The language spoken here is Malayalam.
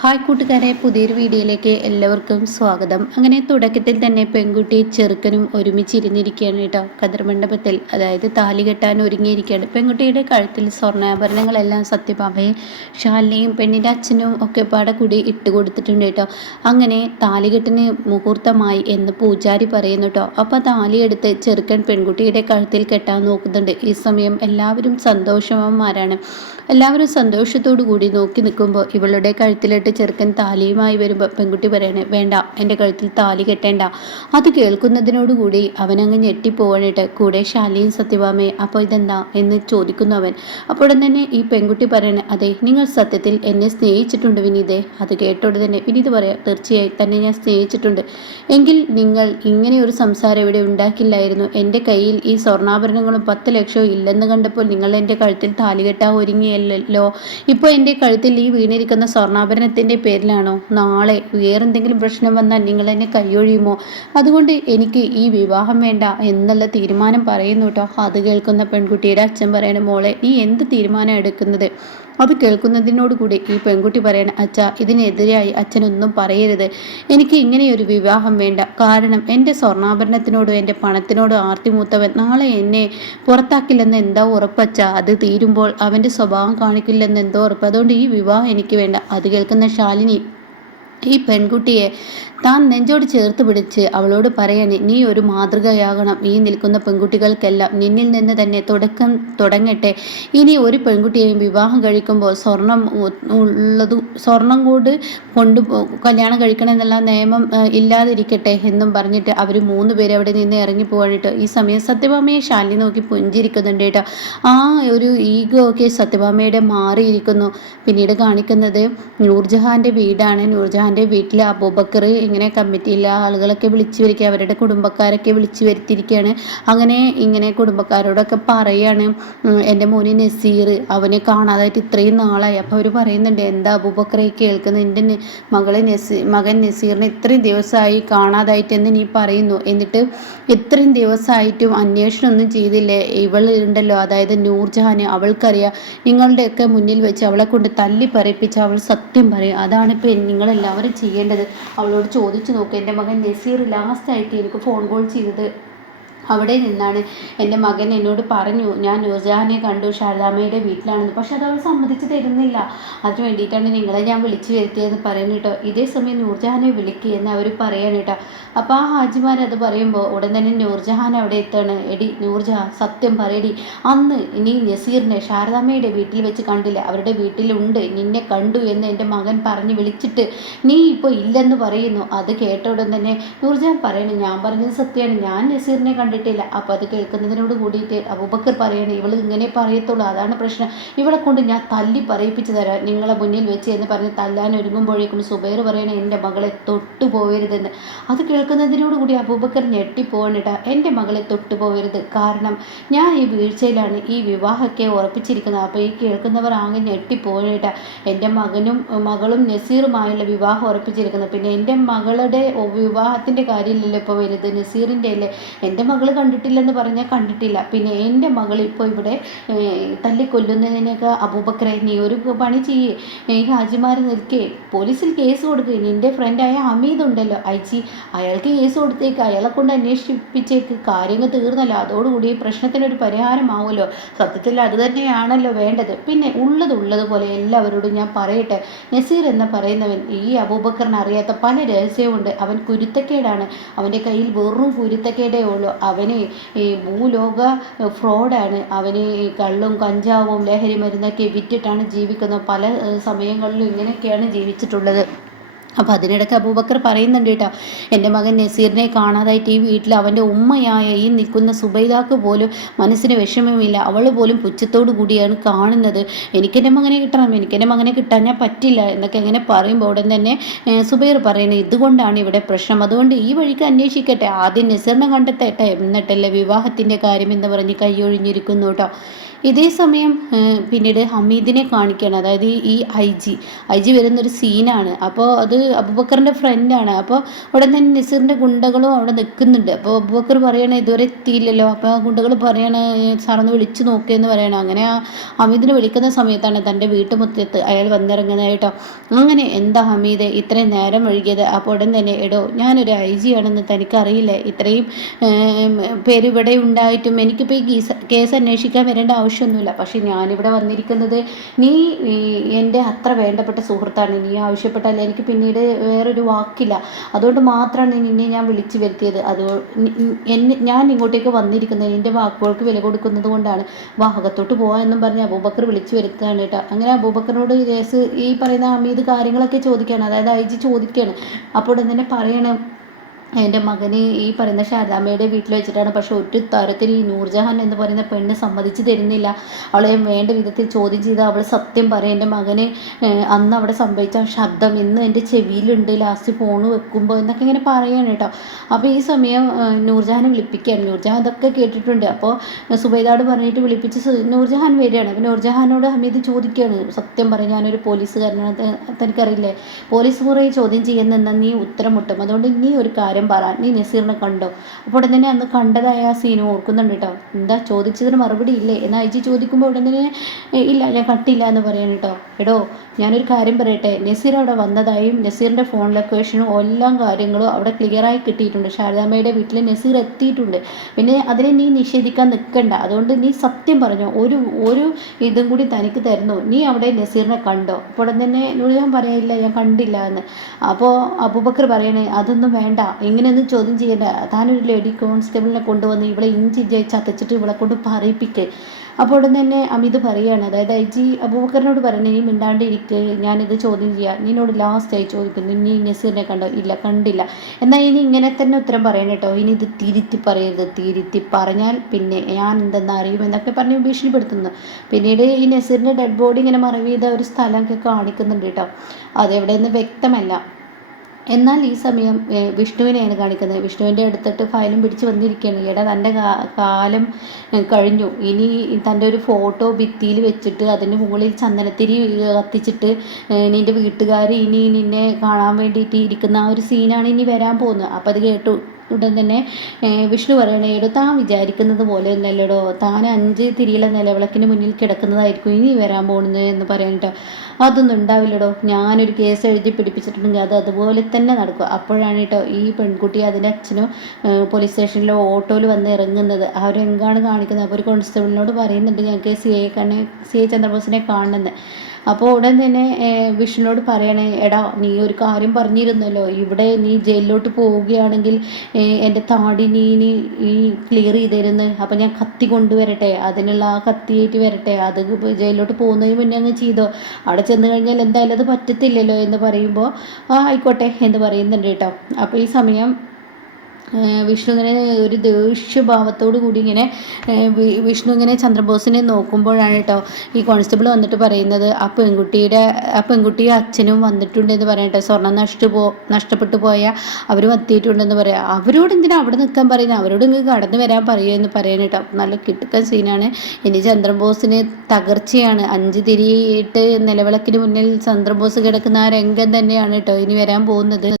ഹായ് കൂട്ടുകാരെ പുതിയൊരു വീഡിയോയിലേക്ക് എല്ലാവർക്കും സ്വാഗതം. അങ്ങനെ തുടക്കത്തിൽ തന്നെ പെൺകുട്ടി ചെറുക്കനും ഒരുമിച്ചിരുന്നിരിക്കുകയാണ് കേട്ടോ കതിർമണ്ഡപത്തിൽ. അതായത് താലി കെട്ടാൻ ഒരുങ്ങിയിരിക്കുകയാണ്. പെൺകുട്ടിയുടെ കഴുത്തിൽ സ്വർണാഭരണങ്ങളെല്ലാം സത്യഭാമയും ശാലിനിയും പെണ്ണിന്റെ അച്ഛനും ഒക്കെ പാടെ കൂടി ഇട്ട് കൊടുത്തിട്ടുണ്ട് കേട്ടോ. അങ്ങനെ താലികെട്ടിന് മുഹൂർത്തമായി എന്ന് പൂജാരി പറയുന്നു കേട്ടോ. അപ്പോൾ താലിയെടുത്ത് ചെറുക്കൻ പെൺകുട്ടിയുടെ കഴുത്തിൽ കെട്ടാൻ നോക്കുന്നുണ്ട്. ഈ സമയം എല്ലാവരും സന്തോഷവന്മാരാണ്. എല്ലാവരും സന്തോഷത്തോടു കൂടി നോക്കി നിൽക്കുമ്പോൾ ഇവളുടെ കഴുത്തിലിട്ട് ചെറുക്കൻ താലിയുമായി വരുമ്പോൾ പെൺകുട്ടി പറയണേ വേണ്ട എന്റെ കഴുത്തിൽ താലി കെട്ടേണ്ട. അത് കേൾക്കുന്നതിനോടുകൂടി അവനങ്ങ് ഞെട്ടിപ്പോവാനായിട്ട് കൂടെ ശാലിയും സത്യഭാമയെ അപ്പോൾ ഇതെന്താ? എന്ന് ചോദിക്കുന്നു അവൻ. അപ്പോൾ തന്നെ ഈ പെൺകുട്ടി പറയണേ അതെ നിങ്ങൾ സത്യത്തിൽ എന്നെ സ്നേഹിച്ചിട്ടുണ്ട് വിനീതേ. അത് കേട്ടോട് തന്നെ വിനീത് പറയാം തീർച്ചയായും തന്നെ ഞാൻ സ്നേഹിച്ചിട്ടുണ്ട്. എങ്കിൽ നിങ്ങൾ ഇങ്ങനെ ഒരു സംസാരം ഇവിടെ ഉണ്ടാക്കില്ലായിരുന്നു. എന്റെ കയ്യിൽ ഈ സ്വർണാഭരണങ്ങളും പത്ത് ലക്ഷവും ഇല്ലെന്ന് കണ്ടപ്പോൾ നിങ്ങൾ എന്റെ കഴുത്തിൽ താലി കെട്ടാൻ ഒരുങ്ങിയല്ലോ. ഇപ്പോൾ എന്റെ കഴുത്തിൽ ഈ വീണിരിക്കുന്ന സ്വർണാഭരണത്തിന്റെ പേരിലാണോ നാളെ വേറെന്തെങ്കിലും പ്രശ്നം വന്നാൽ നിങ്ങൾ എന്നെ കൈയൊഴിയുമോ? അതുകൊണ്ട് എനിക്ക് ഈ വിവാഹം വേണ്ട എന്നുള്ള തീരുമാനം പറയുന്നു കേട്ടോ. അത് കേൾക്കുന്ന പെൺകുട്ടിയുടെ അച്ഛൻ പറയണ മോളെ നീ എന്ത് തീരുമാനം എടുക്കുന്നത്? അത് കേൾക്കുന്നതിനോടുകൂടി ഈ പെൺകുട്ടി പറയണ അച്ഛ ഇതിനെതിരായി അച്ഛനൊന്നും പറയരുത്. എനിക്ക് ഇങ്ങനെയൊരു വിവാഹം വേണ്ട. കാരണം എന്റെ സ്വർണാഭരണത്തിനോടും എന്റെ പണത്തിനോടും ആർത്തിമൂത്തവൻ നാളെ എന്നെ പുറത്താക്കില്ലെന്ന് എന്താ ഉറപ്പച്ച അത് തീരുമ്പോൾ അവന്റെ സ്വഭാവം കാണിക്കില്ലെന്ന് എന്തോ ഉറപ്പ്? അതുകൊണ്ട് ഈ വിവാഹം എനിക്ക് വേണ്ട. അത് കേൾക്കുന്ന ശാലിനി ഈ പെൺകുട്ടിയെ താൻ നെഞ്ചോട് ചേർത്ത് പിടിച്ച് അവളോട് പറയണേ നീ ഒരു മാതൃകയാകണം. ഈ നിൽക്കുന്ന പെൺകുട്ടികൾക്കെല്ലാം നിന്നിൽ നിന്ന് തന്നെ തുടക്കം തുടങ്ങട്ടെ. ഇനി ഒരു പെൺകുട്ടിയെയും വിവാഹം കഴിക്കുമ്പോൾ സ്വർണം ഉള്ളത് സ്വർണം കൊണ്ട് കൊണ്ട് കല്യാണം കഴിക്കണം എന്നുള്ള നിയമം ഇല്ലാതിരിക്കട്ടെ എന്നും പറഞ്ഞിട്ട് അവർ മൂന്ന് പേര് അവിടെ നിന്ന് ഇറങ്ങി പോകാനിട്ട് ഈ സമയം സത്യഭാമയെ ശാലി നോക്കി പുഞ്ചിരിക്കുന്നുണ്ട് കേട്ടോ. ആ ഒരു ഈഗോ ഒക്കെ സത്യഭാമയുടെ മാറിയിരിക്കുന്നു. പിന്നീട് കാണിക്കുന്നത് നൂർജഹാന്റെ വീടാണ്. നൂർജഹാന്റെ വീട്ടിൽ അബൂബക്കർ ഇങ്ങനെ കമ്മിറ്റിയിലെ ആളുകളൊക്കെ വിളിച്ചു വരിക അവരുടെ കുടുംബക്കാരൊക്കെ വിളിച്ചു വരുത്തിയിരിക്കുകയാണ് അങ്ങനെ ഇങ്ങനെ കുടുംബക്കാരോടൊക്കെ പറയാണ് എന്റെ മോന് നസീർ അവനെ കാണാതായിട്ട് ഇത്രയും നാളായി. അപ്പോൾ അവർ പറയുന്നുണ്ട് എന്താ അബൂബക്കറെ കേൾക്കുന്നത്? എന്റെ മകളെ നസീർ മകൻ നസീറിനെ ഇത്രയും ദിവസമായി കാണാതായിട്ടെന്ന് നീ പറയുന്നു. എന്നിട്ട് ഇത്രയും ദിവസമായിട്ടും അന്വേഷണം ഒന്നും ചെയ്തില്ലേ. ഇവൾ ഉണ്ടല്ലോ അതായത് നൂർജഹാൻ അവൾക്കറിയാം നിങ്ങളുടെയൊക്കെ മുന്നിൽ വെച്ച് അവളെ കൊണ്ട് തല്ലി പറയിപ്പിച്ച് അവൾ സത്യം പറയും. അതാണ് ഇപ്പോൾ നിങ്ങളെല്ലാവരും ചെയ്യേണ്ടത്. അവളോട് ചോദിച്ചു നോക്കുക എന്റെ മകൻ നസീർ ലാസ്റ്റായിട്ട് എനിക്ക് ഫോൺ കോൾ ചെയ്തത്. അവിടെ നിന്നാണ്. എന്റെ മകൻ എന്നോട് പറഞ്ഞു ഞാൻ നൂർജഹാനെ കണ്ടു ശാരദാമ്മയുടെ വീട്ടിലാണെന്ന്. പക്ഷെ അത് അവൾ സമ്മതിച്ച് തരുന്നില്ല. അതിന് വേണ്ടിയിട്ടാണ് നിങ്ങളെ ഞാൻ വിളിച്ചു വരുത്തിയെന്ന് പറയുന്നു കേട്ടോ. ഇതേ സമയം നൂർജഹാനെ വിളിക്കുക എന്ന് അവർ പറയാണ് കേട്ടോ. അപ്പോൾ ആ ഹാജിമാർ അത് പറയുമ്പോൾ ഉടൻ തന്നെ നൂർജഹാൻ അവിടെ എത്താണ്? എടി നൂർജഹാൻ സത്യം പറയടി. അന്ന് ഇനി നസീറിനെ ശാരദാമ്മയുടെ വീട്ടിൽ വെച്ച് കണ്ടില്ല? അവരുടെ വീട്ടിലുണ്ട്. നിന്നെ കണ്ടു എന്ന് എന്റെ മകൻ പറഞ്ഞ് വിളിച്ചിട്ട് നീ ഇപ്പോൾ ഇല്ലെന്ന് പറയുന്നു. അത് കേട്ട ഉടൻ തന്നെ നൂർജഹാൻ പറയണു ഞാൻ പറഞ്ഞത് സത്യമാണ്. ഞാൻ നസീറിനെ കണ്ടിട്ട് കണ്ടിട്ടില്ല. അപ്പോൾ അത് കേൾക്കുന്നതിനോട് കൂടിയിട്ട് അബൂബക്കർ പറയണേ ഇവൾ ഇങ്ങനെ പറയത്തുള്ളൂ. അതാണ് പ്രശ്നം. ഇവളെ കൊണ്ട് ഞാൻ തല്ലി പറയിപ്പിച്ചു തരാം. നിങ്ങളെ മുന്നിൽ വെച്ച് എന്ന് പറഞ്ഞ് തല്ലാൻ ഒരുങ്ങുമ്പോഴേക്കും സുബൈർ പറയണേ എന്റെ മകളെ തൊട്ടു പോകരുതെന്ന് അത് കേൾക്കുന്നതിനോട് കൂടി അബൂബക്കർ ഞെട്ടിപ്പോകണിട്ട എന്റെ മകളെ തൊട്ടു പോവരുത്. കാരണം ഞാൻ ഈ വീഴ്ചയിലാണ് ഈ വിവാഹമൊക്കെ ഉറപ്പിച്ചിരിക്കുന്നത്. അപ്പോൾ ഈ കേൾക്കുന്നവർ ആകെ ഞെട്ടിപ്പോകണിട്ട എന്റെ മകനും മകളും നസീറുമായുള്ള വിവാഹം ഉറപ്പിച്ചിരിക്കുന്നത് പിന്നെ എന്റെ മകളുടെ വിവാഹത്തിന്റെ കാര്യമില്ലല്ലോ ഇപ്പോൾ വരുത് നസീറിന്റെ അല്ലേ എന്റെ മകൾ കണ്ടിട്ടില്ലെന്ന് പറഞ്ഞാൽ കണ്ടിട്ടില്ല. പിന്നെ എന്റെ മകൾ ഇപ്പോൾ ഇവിടെ തല്ലിക്കൊല്ലുന്നതിനൊക്കെ അബൂബക്കറെ നീ ഒരു പണി ചെയ്യേ. ഈ ഹാജിമാർ നിൽക്കേ. പോലീസിൽ കേസ് കൊടുക്കുക നിന്റെ ഫ്രണ്ടായ ഹമീദ് ഉണ്ടല്ലോ. അയച്ചി അയാൾക്ക് കേസ് കൊടുത്തേക്ക്. അയാളെ കൊണ്ട് അന്വേഷിപ്പിച്ചേക്ക്. കാര്യങ്ങൾ തീർന്നല്ലോ. അതോടുകൂടി പ്രശ്നത്തിനൊരു പരിഹാരമാവുമല്ലോ. സത്യത്തിൽ അത് തന്നെയാണല്ലോ വേണ്ടത്. പിന്നെ ഉള്ളത് പോലെ എല്ലാവരോടും ഞാൻ പറയട്ടെ. നസീർ എന്ന് പറയുന്നവൻ ഈ അബൂബക്കറിന് അറിയാത്ത പല രഹസ്യമുണ്ട് അവൻ കുരുത്തക്കേടാണ്. അവന്റെ കയ്യിൽ വെറും കുരുത്തക്കേടേ ഉള്ളൂ. അവന് ഈ ഭൂലോക ഫ്രോഡാണ്. അവന് കള്ളും കഞ്ചാവും ലഹരി മരുന്നൊക്കെ വിറ്റിട്ടാണ് ജീവിക്കുന്നത്. പല സമയങ്ങളിലും ഇങ്ങനെയൊക്കെയാണ് ജീവിച്ചിട്ടുള്ളത്. അപ്പോൾ അതിനിടയ്ക്ക് അബൂബക്കർ പറയുന്നുണ്ട് കേട്ടോ എന്റെ മകൻ നസീറിനെ കാണാതായിട്ട് ഈ വീട്ടിൽ അവന്റെ ഉമ്മയായ ഈ നിൽക്കുന്ന സുബൈദാക്ക് പോലും മനസ്സിന് വിഷമമില്ല. അവൾ പോലും പുച്ഛത്തോടു കൂടിയാണ് കാണുന്നത്. എനിക്കെന്റെ മകനെ കിട്ടണം എനിക്കെന്റെ മകനെ കിട്ടാൻ ഞാൻ പറ്റില്ല എന്നൊക്കെ ഇങ്ങനെ പറയുമ്പോൾ ഉടൻ തന്നെ സുബൈർ പറയുന്നത് ഇതുകൊണ്ടാണ് ഇവിടെ പ്രശ്നം. അതുകൊണ്ട് ഈ വഴിക്ക് അന്വേഷിക്കട്ടെ. ആദ്യം നസീറിനെ കണ്ടെത്തട്ടെ. എന്നിട്ടല്ലേ വിവാഹത്തിന്റെ കാര്യം എന്ന് പറഞ്ഞ് കൈയൊഴിഞ്ഞിരിക്കുന്നു കേട്ടോ. ഇതേ സമയം പിന്നീട് ഹമീദിനെ കാണിക്കുകയാണ്. അതായത് ഈ ഐ ജി ഐ ജി വരുന്നൊരു സീനാണ്. അപ്പോൾ അത് അബുബക്കറിന്റെ ഫ്രണ്ടാണ് അപ്പോൾ അവിടെ തന്നെ നസീറിന്റെ ഗുണ്ടകളും അവിടെ നിൽക്കുന്നുണ്ട്. അപ്പോൾ അബുബക്കർ പറയണ ഇതുവരെ എത്തിയില്ലല്ലോ. അപ്പോൾ ആ ഗുണ്ടകൾ പറയണ സാറൊന്ന് വിളിച്ചു നോക്കിയെന്ന് പറയണം. അങ്ങനെ ആ ഹമീദിനെ വിളിക്കുന്ന സമയത്താണ് തന്റെ വീട്ടുമുറ്റത്ത് അയാൾ വന്നിറങ്ങുന്നത് കേട്ടോ അങ്ങനെ എന്താ ഹമീദ് ഇത്രയും നേരം ഒഴുകിയത് അപ്പോൾ ഉടൻ തന്നെ എടോ ഞാനൊരു ഐ ജി ആണെന്ന് തനിക്കറിയില്ല. ഇത്രയും പേര് ഇവിടെ ഉണ്ടായിട്ടും എനിക്കിപ്പോൾ ഈ കേസ് കേസ് അന്വേഷിക്കാൻ വരേണ്ട ആവശ്യമൊന്നുമില്ല. പക്ഷേ ഞാനിവിടെ വന്നിരിക്കുന്നത് നീ എന്റെ അത്ര വേണ്ടപ്പെട്ട സുഹൃത്താണ്. നീ ആവശ്യപ്പെട്ടാൽ എനിക്ക് പിന്നീട് വേറൊരു വാക്കില്ല. അതുകൊണ്ട് മാത്രമാണ് നിന്നെ ഞാൻ വിളിച്ചു വരുത്തിയത്. അത് എന്നെ ഞാൻ ഇങ്ങോട്ടേക്ക് വന്നിരിക്കുന്നത് എന്റെ വാക്കുകൾക്ക് വില കൊടുക്കുന്നത് കൊണ്ടാണ്. വാഹകത്തോട്ട് പോകാൻ എന്നും പറഞ്ഞ് അബൂബക്കർ വിളിച്ചു വരുത്തുകയാണ് കേട്ടോ. അങ്ങനെ അബൂബക്കറിനോട് രേസ് ഈ പറയുന്ന അമീത് കാര്യങ്ങളൊക്കെ ചോദിക്കുകയാണ്. അതായത് ജി ചോദിക്കുകയാണ്. അപ്പോൾ തന്നെ പറയണം. എന്റെ മകന് ഈ പറയുന്ന ശാരദാമ്മയുടെ വീട്ടിൽ വെച്ചിട്ടാണ്. പക്ഷെ ഒരു തരത്തിൽ ഈ നൂർജഹാൻ എന്ന് പറയുന്ന പെണ്ണ് സമ്മതിച്ചു തരുന്നില്ല. അവളെ വേണ്ട വിധത്തിൽ ചോദ്യം ചെയ്ത് അവൾ സത്യം പറയും. എന്റെ മകന് അന്ന് അവിടെ സംഭവിച്ച ശബ്ദം ഇന്ന് എന്റെ ചെവിയിലുണ്ട്. ലാസ്റ്റ് ഫോൺ വെക്കുമ്പോൾ എന്നൊക്കെ ഇങ്ങനെ പറയുകയാണ് കേട്ടോ. അപ്പോൾ ഈ സമയം നൂർജഹാനെ വിളിപ്പിക്കുകയാണ്. നൂർജഹാൻ അതൊക്കെ കേട്ടിട്ടുണ്ട്. അപ്പോൾ സുബൈദാട് പറഞ്ഞിട്ട് വിളിപ്പിച്ച് നൂർജഹാൻ വരികയാണ്. അപ്പോൾ നൂർജഹാനോട് ഹമീദ് ചോദിക്കുകയാണ്. സത്യം പറയും ഞാനൊരു പോലീസുകാരനാണ്. തനിക്കറിയില്ലേ? പോലീസ് കുറേ ചോദ്യം ചെയ്യുന്ന നീ ഉത്തരം മുട്ടും അതുകൊണ്ട് നീ ഒരു കാര്യം കാര്യം പറ നീ നസീറിനെ കണ്ടോ? അപ്പോൾ ഉടൻ തന്നെ അന്ന് കണ്ടതായ ആ സീനും ഓർക്കുന്നുണ്ട് കേട്ടോ. എന്താ ചോദിച്ചതിന് മറുപടി ഇല്ലേ? എന്നാൽ അയച്ചി ചോദിക്കുമ്പോൾ ഉടൻ തന്നെ ഇല്ല ഞാൻ കട്ടില്ല എന്ന് പറയാൻ കേട്ടോ. എടോ ഞാനൊരു കാര്യം പറയട്ടെ. നസീർ അവിടെ വന്നതായും നസീറിന്റെ ഫോൺ ലൊക്കേഷനും എല്ലാം കാര്യങ്ങളും അവിടെ ക്ലിയറായി കിട്ടിയിട്ടുണ്ട്. ശാരദാമ്മയുടെ വീട്ടിൽ നസീർ എത്തിയിട്ടുണ്ട്. പിന്നെ അതിനെ നീ നിഷേധിക്കാൻ നിൽക്കണ്ട അതുകൊണ്ട് നീ സത്യം പറഞ്ഞു ഒരു ഒരു ഇതും കൂടി തനിക്ക് തരുന്നു. നീ അവിടെ നസീറിനെ കണ്ടോ? അപ്പോൾ തന്നെ ഞാൻ പറയില്ല ഞാൻ കണ്ടില്ല എന്ന്. അപ്പോൾ അബൂബക്കർ പറയണേ അതൊന്നും വേണ്ട. ഇങ്ങനെയൊന്നും ചോദ്യം ചെയ്യേണ്ട. താനൊരു ലേഡി കോൺസ്റ്റബിളിനെ കൊണ്ടുവന്ന് ഇവളെ ഇഞ്ചി ചതച്ചിട്ട് ഇവളെ കൊണ്ട് പറയിപ്പിക്ക്. അപ്പോൾ ഉടൻ തന്നെ അമിത് പറയുകയാണ്. അതായത് ഐ ജി അബൂബക്കറിനോട് പറയണേ ഇനി മിണ്ടാണ്ടിരിക്ക് ഞാനിത് ചോദ്യം ചെയ്യാം. നിന്നോട് ലാസ്റ്റായി ചോദിക്കുന്നു. ഇനി നസീറിനെ കണ്ടോ? ഇല്ല കണ്ടില്ല. എന്നാൽ ഇനി ഇങ്ങനെ തന്നെ ഉത്തരം പറയണം കേട്ടോ. ഇനി ഇത് തിരുത്തി പറയരുത്. തിരുത്തി പറഞ്ഞാൽ പിന്നെ ഞാൻ എന്തെന്ന് അറിയും എന്നൊക്കെ പറഞ്ഞ് ഭീഷണിപ്പെടുത്തുന്നു. പിന്നീട് ഈ നസീറിന്റെ ഡെഡ് ബോഡി ഇങ്ങനെ മറവ് ചെയ്ത ഒരു സ്ഥലമൊക്കെ കാണിക്കുന്നുണ്ട് കേട്ടോ. അതെവിടെയെന്ന് വ്യക്തമല്ല. എന്നാൽ ഈ സമയം വിഷ്ണുവിനെയാണ് കാണിക്കുന്നത്. വിഷ്ണുവിന്റെ അടുത്തിട്ട് ഫയലും പിടിച്ച് വന്നിരിക്കുകയാണ്. എടാ തന്റെ കാലം കഴിഞ്ഞു. ഇനി തന്റെ ഒരു ഫോട്ടോ ഭിത്തിയിൽ വെച്ചിട്ട് അതിന്റെ മുകളിൽ ചന്ദനത്തിരി കത്തിച്ചിട്ട് നിന്റെ വീട്ടുകാർ ഇനി നിന്നെ കാണാൻ വേണ്ടിയിട്ട് ഇരിക്കുന്ന ആ ഒരു സീനാണ് ഇനി വരാൻ പോകുന്നത്. അപ്പോൾ അത് കേട്ടു. ഉടൻ തന്നെ വിഷ്ണു പറയണേ താൻ വിചാരിക്കുന്നത് പോലെ ഒന്നല്ലടോ. താൻ അഞ്ച് തിരിയിലെ നിലവിളക്കിന് മുന്നിൽ കിടക്കുന്നതായിരിക്കും ഇനി വരാൻ പോകുന്നത് എന്ന് പറയാനിട്ടോ അതൊന്നും ഉണ്ടാവില്ലടോ. ഞാനൊരു കേസ് എഴുതി പിടിപ്പിച്ചിട്ടുണ്ടെങ്കിൽ അത് അതുപോലെ തന്നെ നടക്കും. അപ്പോഴാണ് കേട്ടോ ഈ പെൺകുട്ടി അതിന്റെ അച്ഛനും പോലീസ് സ്റ്റേഷനിലെ ഓട്ടോയിൽ വന്ന് ഇറങ്ങുന്നത്. അവരെങ്കാണ് കാണിക്കുന്നത്? അപ്പോൾ ഒരു കോൺസ്റ്റബിളിനോട് പറയുന്നുണ്ട് ഞങ്ങൾക്ക് സി എ കണ്ണെ സി എ ചന്ദ്രബോസിനെ കാണുന്നത് അപ്പോൾ ഉടൻ തന്നെ വിഷ്ണുനോട് പറയണേ എടാ നീ ഒരു കാര്യം പറഞ്ഞിരുന്നല്ലോ. ഇവിടെ നീ ജയിലിലോട്ട് പോവുകയാണെങ്കിൽ എന്റെ താടി നീ ഈ ക്ലിയർ ചെയ്തിരുന്ന്. അപ്പോൾ ഞാൻ കത്തി കൊണ്ടുവരട്ടെ. അതിനുള്ള ആ കത്തിയായിട്ട് വരട്ടെ. അത് ജയിലിലോട്ട് പോകുന്നതിന് മുന്നേ അങ്ങ് ചെയ്തോ. അവിടെ ചെന്ന് കഴിഞ്ഞാൽ എന്തായാലും അത് പറ്റത്തില്ലല്ലോ എന്ന് പറയുമ്പോൾ ആ ആയിക്കോട്ടെ എന്ന് പറയുന്നുണ്ട് കേട്ടോ. അപ്പോൾ ഈ സമയം വിഷ്ണു ഇങ്ങനെ ഒരു ദേഷ്യഭാവത്തോടു കൂടി ഇങ്ങനെ വിഷ്ണു ഇങ്ങനെ ചന്ദ്രബോസിനെ നോക്കുമ്പോഴാണ് കേട്ടോ ഈ കോൺസ്റ്റബിൾ വന്നിട്ട് പറയുന്നത് ആ പെൺകുട്ടിയുടെ ആ പെൺകുട്ടിയും അച്ഛനും വന്നിട്ടുണ്ട് വന്നിട്ടുണ്ടെന്ന് പറയട്ടെ സ്വർണം നഷ്ടു പോ നഷ്ടപ്പെട്ടു പോയ അവരും എത്തിയിട്ടുണ്ടെന്ന് പറയാം. അവരോട് എന്തിനാ അവിടെ നിൽക്കാൻ പറയുന്നത് അവരോട് ഇങ്ങ് കടന്നു വരാൻ പറയുമെന്ന് പറയാൻ കേട്ടോ. നല്ല കിട്ടുക്കൻ സീനാണ്. ഇനി ചന്ദ്രബോസിന് തകർച്ചയാണ്. അഞ്ച് തിരിയിട്ട് നിലവിളക്കിന് മുന്നിൽ ചന്ദ്രബോസ് കിടക്കുന്ന ആ രംഗം തന്നെയാണ് കേട്ടോ ഇനി വരാൻ പോകുന്നത്.